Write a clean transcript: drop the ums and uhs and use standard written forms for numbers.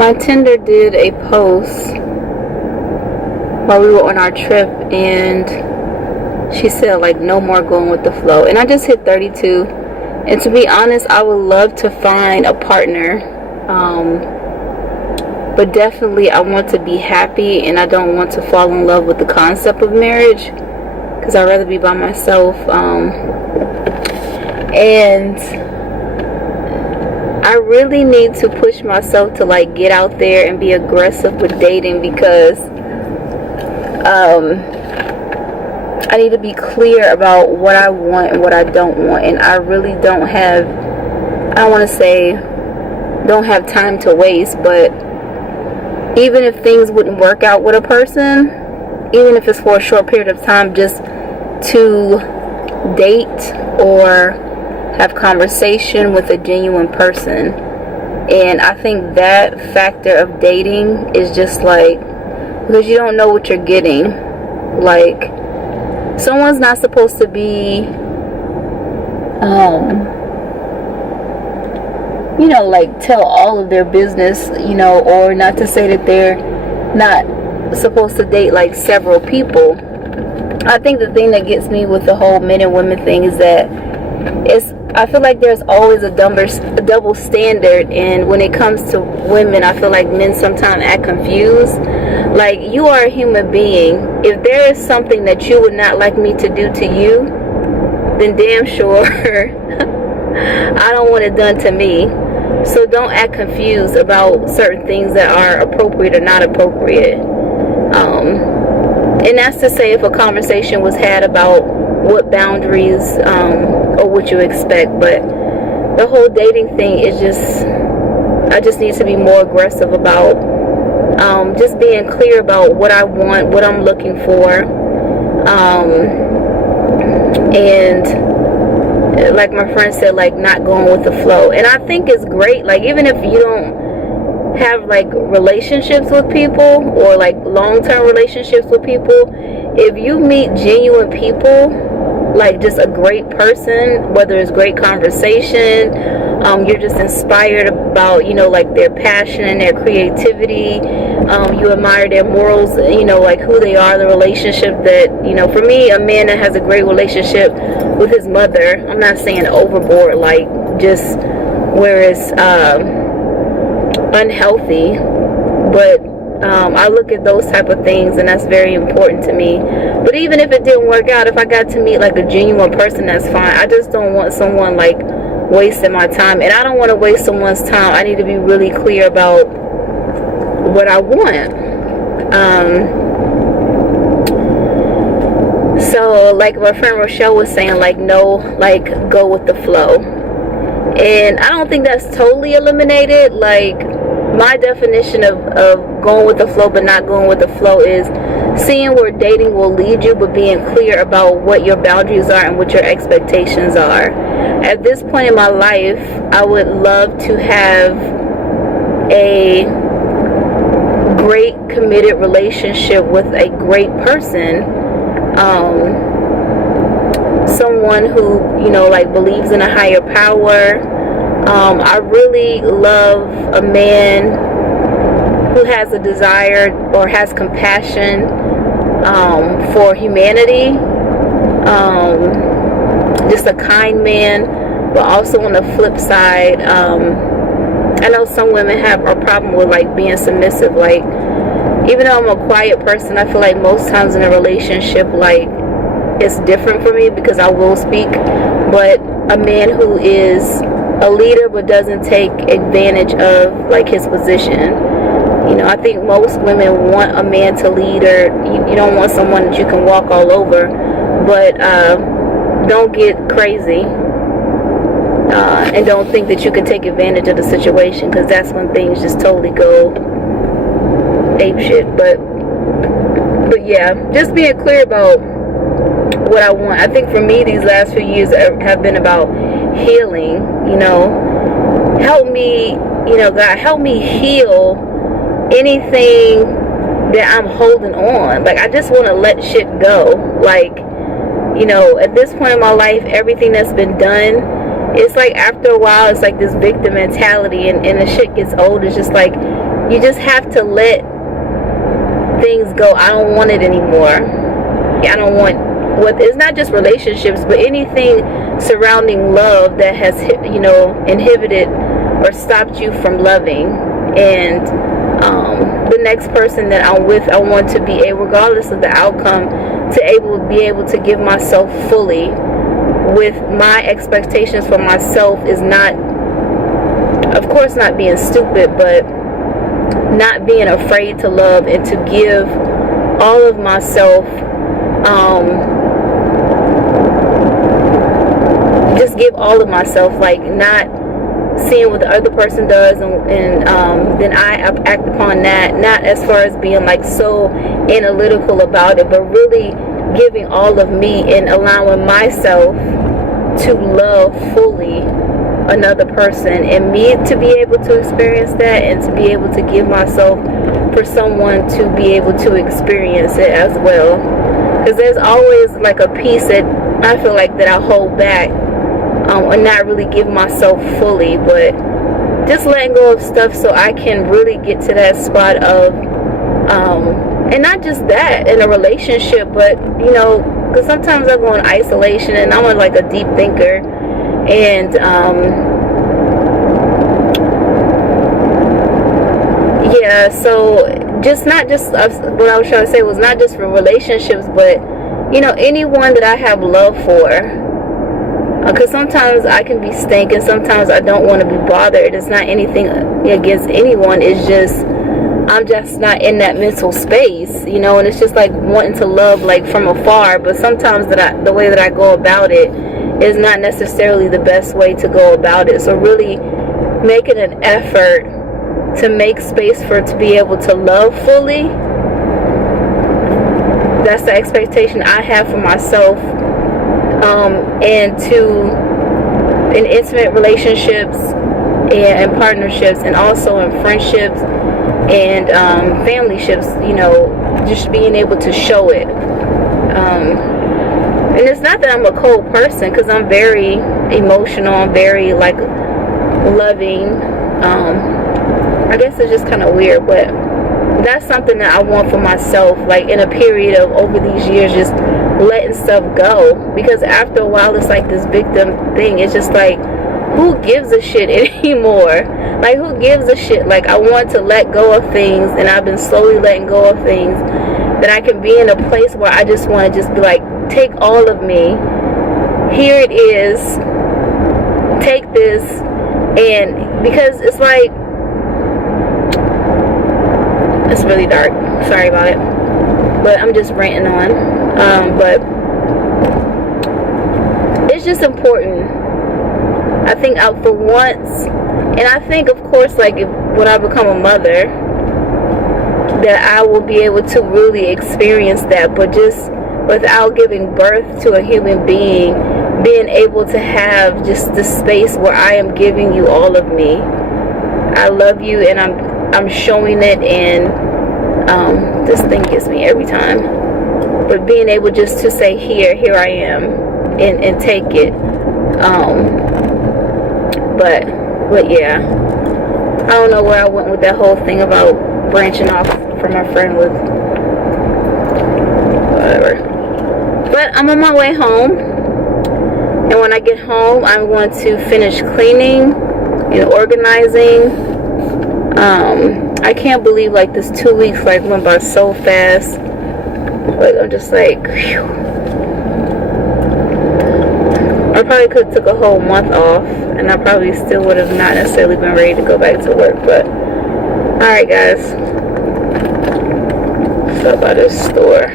My Tinder did a post while we were on our trip, and she said like no more going with the flow, and I just hit 32. And to be honest, I would love to find a partner, but definitely I want to be happy, and I don't want to fall in love with the concept of marriage, because I'd rather be by myself. And I really need to push myself to like get out there and be aggressive with dating, because I need to be clear about what I want and what I don't want. And I really don't have, I don't want to say don't have time to waste, but even if things wouldn't work out with a person, even if it's for a short period of time, just to date or have conversation with a genuine person. And I think that factor of dating is just like, because you don't know what you're getting. Like, someone's not supposed to be like tell all of their business, or not to say that they're not supposed to date like several people. I think the thing that gets me with the whole men and women thing is that I feel like there's always a double standard, and when it comes to women, I feel like men sometimes act confused. Like, you are a human being. If there is something that you would not like me to do to you, then damn sure I don't want it done to me. So don't act confused about certain things that are appropriate or not appropriate. And that's to say, if a conversation was had about what boundaries or what you expect, but the whole dating thing is just, I just need to be more aggressive about just being clear about what I want, what I'm looking for, and like my friend said, like not going with the flow. And I think it's great, like even if you don't have like relationships with people or like long-term relationships with people, if you meet genuine people, like just a great person, whether it's great conversation, you're just inspired about, like their passion and their creativity, you admire their morals, like who they are, the relationship that, for me, a man that has a great relationship with his mother, I'm not saying overboard, like just where it's unhealthy, but I look at those type of things, and that's very important to me. But even if it didn't work out, if I got to meet like a genuine person, that's fine. I just don't want someone like wasting my time, and I don't want to waste someone's time. I need to be really clear about what I want. So like my friend Rochelle was saying, like no, like go with the flow. And I don't think that's totally eliminated. Like, my definition of going with the flow but not going with the flow is seeing where dating will lead you, but being clear about what your boundaries are and what your expectations are. At this point in my life, I would love to have a great committed relationship with a great person, someone who, like believes in a higher power. I really love a man who has a desire or has compassion for humanity, just a kind man. But also on the flip side, I know some women have a problem with like being submissive. Like, even though I'm a quiet person, I feel like most times in a relationship, like, it's different for me because I will speak. But a man who is a leader but doesn't take advantage of like his position. I think most women want a man to lead, or you don't want someone that you can walk all over, but don't get crazy, and don't think that you can take advantage of the situation, because that's when things just totally go apeshit. But yeah, just being clear about what I want. I think for me, these last few years have been about healing. Help me, God, help me heal anything that I'm holding on. Like, I just want to let shit go. Like, at this point in my life, everything that's been done, it's like after a while, it's like this victim mentality, and the shit gets old. It's just like you just have to let things go. I don't want it anymore. I don't want what, it's not just relationships, but anything surrounding love that has, you know, inhibited or stopped you from loving. And the next person that I'm with, I want to be able, regardless of the outcome, to be able to give myself fully, with my expectations for myself is not, of course, not being stupid, but not being afraid to love and to give all of myself, just give all of myself, like not seeing what the other person does and then I act upon that, not as far as being like so analytical about it, but really giving all of me and allowing myself to love fully another person, and me to be able to experience that, and to be able to give myself for someone to be able to experience it as well. Because there's always like a piece that I feel like that I hold back, or not really give myself fully, but just letting go of stuff so I can really get to that spot of and not just that in a relationship, but you know, because sometimes I go in isolation and I'm like a deep thinker, and yeah, so just not just what I was trying to say was not just for relationships, but you know, anyone that I have love for. Because sometimes I can be stinking, sometimes I don't want to be bothered. It's not anything against anyone, it's just I'm just not in that mental space, you know. And it's just like wanting to love like from afar, but sometimes the way that I go about it is not necessarily the best way to go about it. So really making an effort to make space for it to be able to love fully, that's the expectation I have for myself. And in intimate relationships and partnerships, and also in friendships and family ships, you know, just being able to show it. And it's not that I'm a cold person, because I'm very emotional, I'm very like loving. I guess it's just kind of weird, but that's something that I want for myself, like in a period of over these years, just letting stuff go. Because after a while it's like this victim thing. It's just like, who gives a shit anymore? Like, who gives a shit? Like, I want to let go of things, and I've been slowly letting go of things, that I can be in a place where I just want to just be like, take all of me, here it is, take this. And because it's like, it's really dark, sorry about it, but I'm just ranting on. But it's just important, I think, out for once. And I think, of course, like when I become a mother, that I will be able to really experience that. But just without giving birth to a human being, being able to have just the space where I am giving you all of me. I love you, and I'm showing it. And this thing gets me every time. But being able just to say, here I am, and take it. But yeah, I don't know where I went with that whole thing about branching off from my friend with whatever. But I'm on my way home, and when I get home, I'm going to finish cleaning and organizing. I can't believe like this 2 weeks like went by so fast. Like, I'm just like, whew. I probably could have took a whole month off, and I probably still would have not necessarily been ready to go back to work. But alright guys, so about this store.